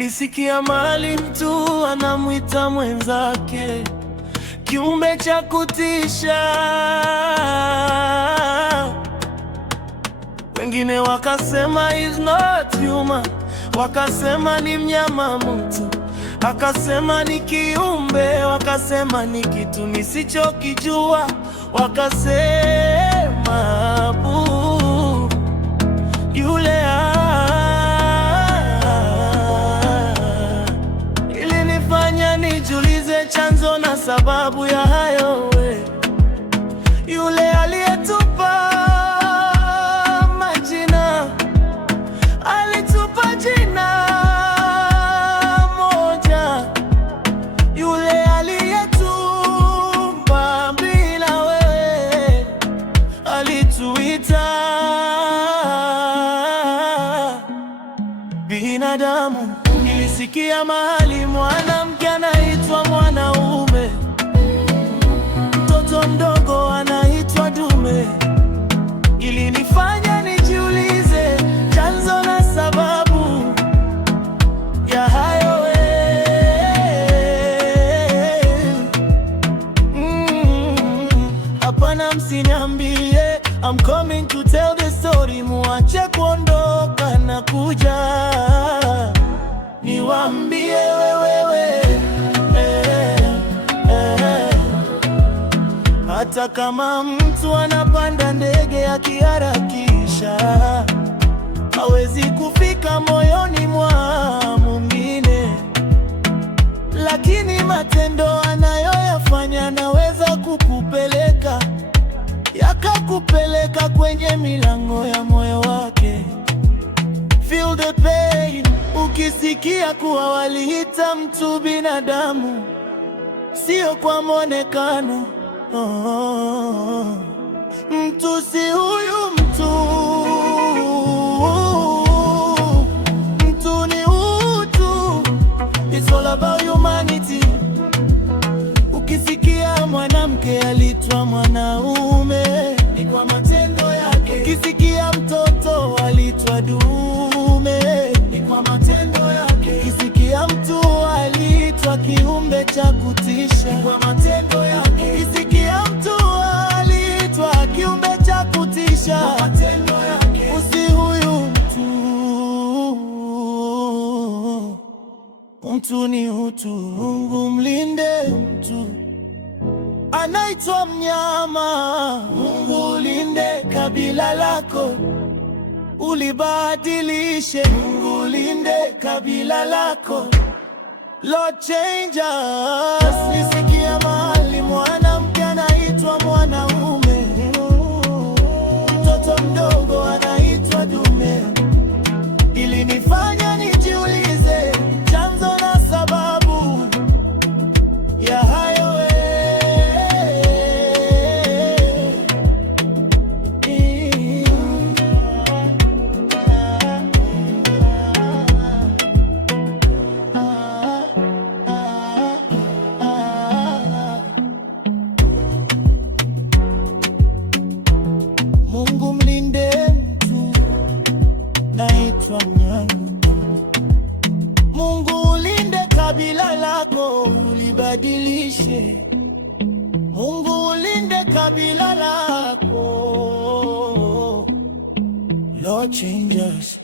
Nilisikia mahali mtu anamwita mwenzake kiumbe cha kutisha. Wengine wakasema is not human, wakasema ni mnyama mtu, akasema ni kiumbe, wakasema ni kitu nisichokijua, wakasema yule ilinifanya nijiulize chanzo na sababu ya hayo. Yule aliyetupa majina alitupa jina moja. Yule aliyetupa bila wewe alituita binadamu. Nilisikia mahali mwanamke anaitwa mwanaume, mtoto mdogo anaitwa dume. Ilinifanya nijiulize chanzo na sababu ya hayo. Hapana, msiniambie, I'm coming to tell the story. Muache kuondoka na kuja niwaambie wewe, hata kama mtu anapanda ndege akiharakisha, hawezi kufika moyoni mwa mwingine, lakini matendo anayoyafanya anaweza kukupeleka, yakakupeleka kwenye milango ya moyo wake. Feel the pain ukisikia kuwa waliita mtu binadamu, sio kwa mwonekano. Mtu si huyu mtu, mtu ni utu. It's all about humanity. Ukisikia mwanamke alitwa mwanaume, ni kwa matendo yake. Ukisikia mtoto alitwa dume, ni kwa matendo yake. Ukisikia mtu alitwa kiumbe cha kutisha, ni kwa matendo yake. Ukisikia mtu alitwa kiumbe cha kutisha, kwa matendo yake. Usi huyu mtu, mtu ni utu. Mungu mlinde mtu anaitwa mnyama. Mungu linde kabila lako, ulibadilishe. Mungu linde kabila lako, Lord change us. Nisikia mahali mwanamke anaitwa mwanaume, mtoto mdogo anaitwa dume. Ilinifanya nijiulize chanzo na sababu ya hayo. Mungu mlinde mtu naitwa mnyama. Mungu ulinde kabila lako, ulibadilishe. Mungu ulinde kabila lako, Lord change us.